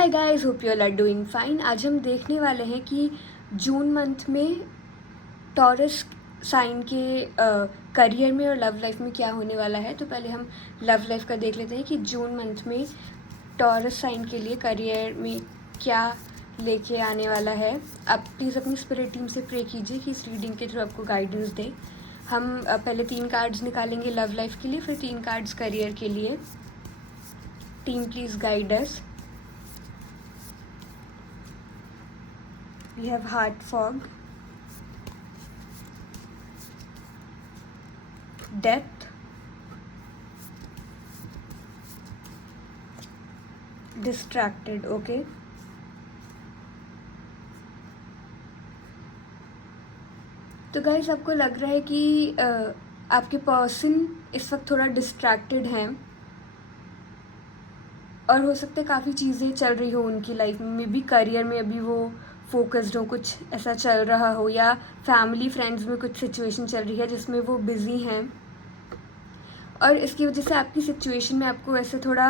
Hi guys, hope you all are doing fine. आज हम देखने वाले हैं कि जून मंथ में टॉरस साइन के करियर में और लव लाइफ में क्या होने वाला है। तो पहले हम लव लाइफ का देख लेते हैं कि जून मंथ में टॉरस साइन के लिए करियर में क्या लेके आने वाला है। आप प्लीज़ अपनी स्पिरिट टीम से प्रे कीजिए कि इस रीडिंग के थ्रू आपको गाइडेंस दे। हम पहले 3 कार्ड्स निकालेंगे लव लाइफ के लिए, फिर 3 कार्ड्स करियर के लिए। Team please guide us. We have heart fog, depth, distracted. Okay. तो गाइस, आपको लग रहा है कि आपके पर्सन इस वक्त थोड़ा डिस्ट्रैक्टेड हैं और हो सकता है काफ़ी चीज़ें चल रही हो उनकी लाइफ में भी, करियर में अभी वो फोकस्ड हो, कुछ ऐसा चल रहा हो, या फैमिली फ्रेंड्स में कुछ सिचुएशन चल रही है जिसमें वो बिज़ी हैं और इसकी वजह से आपकी सिचुएशन में आपको ऐसे थोड़ा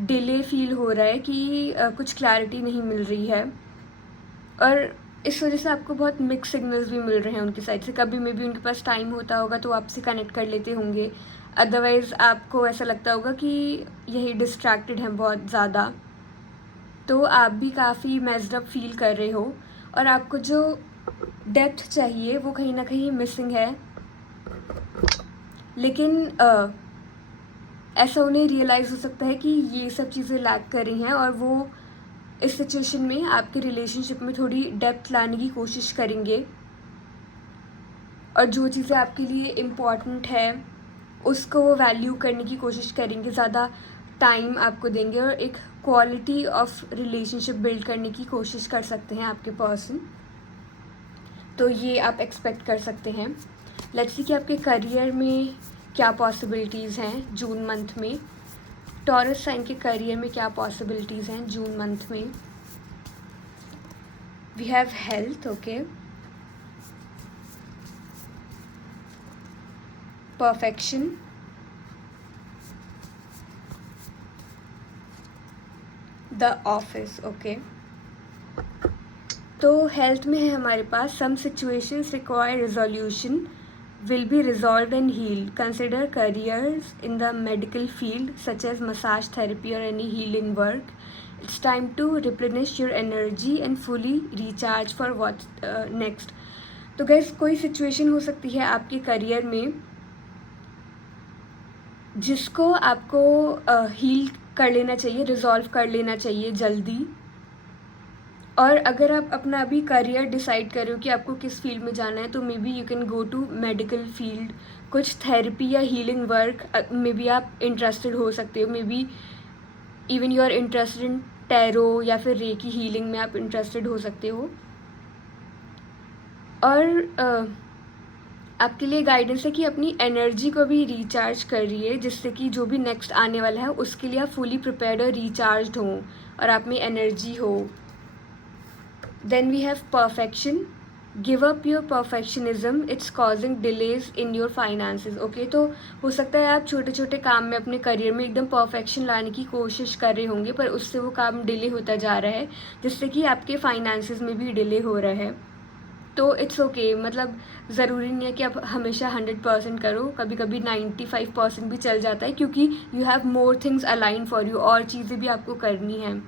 डिले फील हो रहा है कि कुछ क्लैरिटी नहीं मिल रही है और इस वजह से आपको बहुत मिक्स सिग्नल्स भी मिल रहे हैं उनकी साइड से। कभी में भी उनके पास टाइम होता होगा तो आपसे कनेक्ट कर लेते होंगे, अदरवाइज़ आपको ऐसा लगता होगा कि यही डिस्ट्रैक्टेड हैं बहुत ज़्यादा। तो आप भी काफ़ी मेस्ड अप फील कर रहे हो और आपको जो डेप्थ चाहिए वो कहीं ना कहीं मिसिंग है। लेकिन ऐसा उन्हें रियलाइज़ हो सकता है कि ये सब चीज़ें लैक कर रही हैं और वो इस सिचुएशन में आपके रिलेशनशिप में थोड़ी डेप्थ लाने की कोशिश करेंगे और जो चीज़ें आपके लिए इम्पॉर्टेंट है उसको वो वैल्यू करने की कोशिश करेंगे, ज़्यादा टाइम आपको देंगे और एक क्वालिटी ऑफ रिलेशनशिप बिल्ड करने की कोशिश कर सकते हैं आपके पर्सन। तो ये आप एक्सपेक्ट कर सकते हैं। लेट्स सी कि आपके करियर में क्या पॉसिबिलिटीज़ हैं जून मंथ में। टॉरस साइन के करियर में क्या पॉसिबिलिटीज़ हैं जून मंथ में। We have health, okay, perfection, the office, okay. तो हेल्थ में है हमारे पास some situations require resolution will be resolved and healed. Consider careers in the medical field such as massage therapy or any healing work. It's time to replenish your energy and fully recharge for what's next. तो gas, कोई situation हो सकती है आपके career में जिसको आपको heal कर लेना चाहिए, रिजॉल्व कर लेना चाहिए जल्दी। और अगर आप अपना अभी करियर डिसाइड कर रहे हो कि आपको किस फील्ड में जाना है तो maybe you can go to medical field. कुछ थेरेपी या हीलिंग वर्क में भी आप इंटरेस्टेड हो सकते हो। Maybe even you are interested in tarot या फिर रेकी हीलिंग में आप इंटरेस्टेड हो सकते हो। और आपके लिए गाइडेंस है कि अपनी एनर्जी को भी रिचार्ज करिए जिससे कि जो भी नेक्स्ट आने वाला है उसके लिए आप फुली प्रिपेयर्ड और रिचार्ज हो और आप में एनर्जी हो। Then we have perfection. Give up your perfectionism. It's causing delays in your finances. Okay, तो हो सकता है आप छोटे छोटे काम में अपने करियर में एकदम परफेक्शन लाने की कोशिश कर रहे होंगे पर उससे वो काम डिले होता जा रहा है जिससे कि आपके फाइनेंसेस में भी डिले हो रहा है। तो इट्स ओके, मतलब ज़रूरी नहीं है कि आप हमेशा 100% करो, कभी कभी 95% भी चल जाता है क्योंकि you have more things align for you, और चीज़ें भी आपको करनी हैं।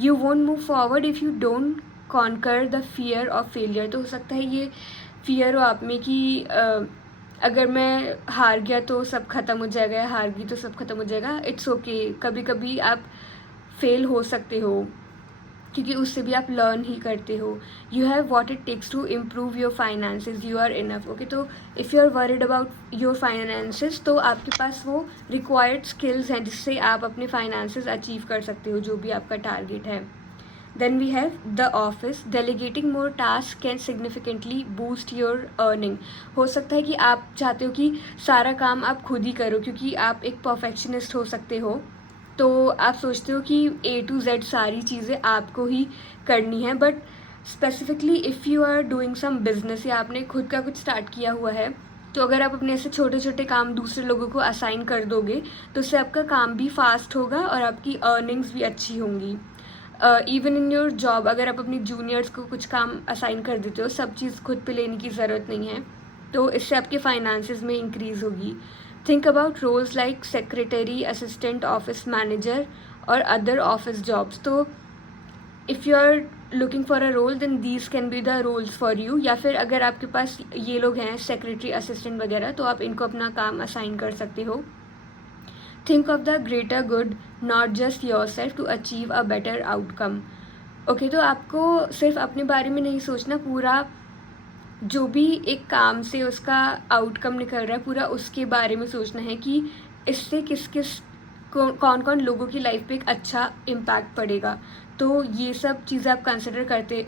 You won't move forward if you don't conquer the fear of failure. तो हो सकता है ये फियर हो आप में कि अगर मैं हार गया तो सब ख़त्म हो जाएगा या हार गई तो सब ख़त्म हो जाएगा। इट्स ओके, कभी कभी आप फेल हो सकते हो क्योंकि उससे भी आप लर्न ही करते हो। You have what it takes to improve your finances, you are enough. Okay, तो if you are worried about your finances तो आपके पास वो रिक्वायर्ड स्किल्स हैं जिससे आप अपने फाइनेंसेस अचीव कर सकते हो जो भी आपका टारगेट है। Then we have the office. Delegating more tasks can significantly boost your earning. हो सकता है कि आप चाहते हो कि सारा काम आप खुद ही करो क्योंकि आप एक परफेक्शनिस्ट हो सकते हो। तो आप सोचते हो कि A to Z सारी चीज़ें आपको ही करनी है, but specifically if you are doing some business या आपने खुद का कुछ स्टार्ट किया हुआ है तो अगर आप अपने ऐसे छोटे छोटे काम दूसरे लोगों को असाइन कर दोगे तो उससे आपका काम भी फास्ट होगा और आपकी अर्निंग्स भी अच्छी होंगी। इवन इन योर जॉब अगर आप अपनी जूनियर्स को कुछ काम असाइन कर देते हो, सब चीज़ खुद पे लेने की ज़रूरत नहीं है, तो इससे आपके फाइनेंसेस में इंक्रीज़ होगी. Think about roles like secretary, assistant, office manager और अदर ऑफिस जॉब्स. तो if you are looking for a role then these can be the roles for you. या फिर अगर आपके पास ये लोग हैं सेक्रेटरी, असिस्टेंट वगैरह, तो आप इनको अपना काम असाइन कर सकते हो. Think of the greater good, not just yourself, to achieve a better outcome. Okay, तो आपको सिर्फ अपने बारे में नहीं सोचना, पूरा जो भी एक काम से उसका आउटकम निकल रहा है पूरा उसके बारे में सोचना है कि इससे किस किस कौन कौन लोगों की लाइफ पे एक अच्छा इम्पैक्ट पड़ेगा. तो ये सब चीज़ें आप कंसिडर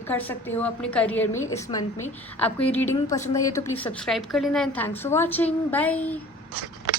कर सकते हो अपने करियर में इस मंथ में. आपको ये रीडिंग पसंद आई है तो प्लीज़ सब्सक्राइब कर लेना. And thanks for watching. Bye.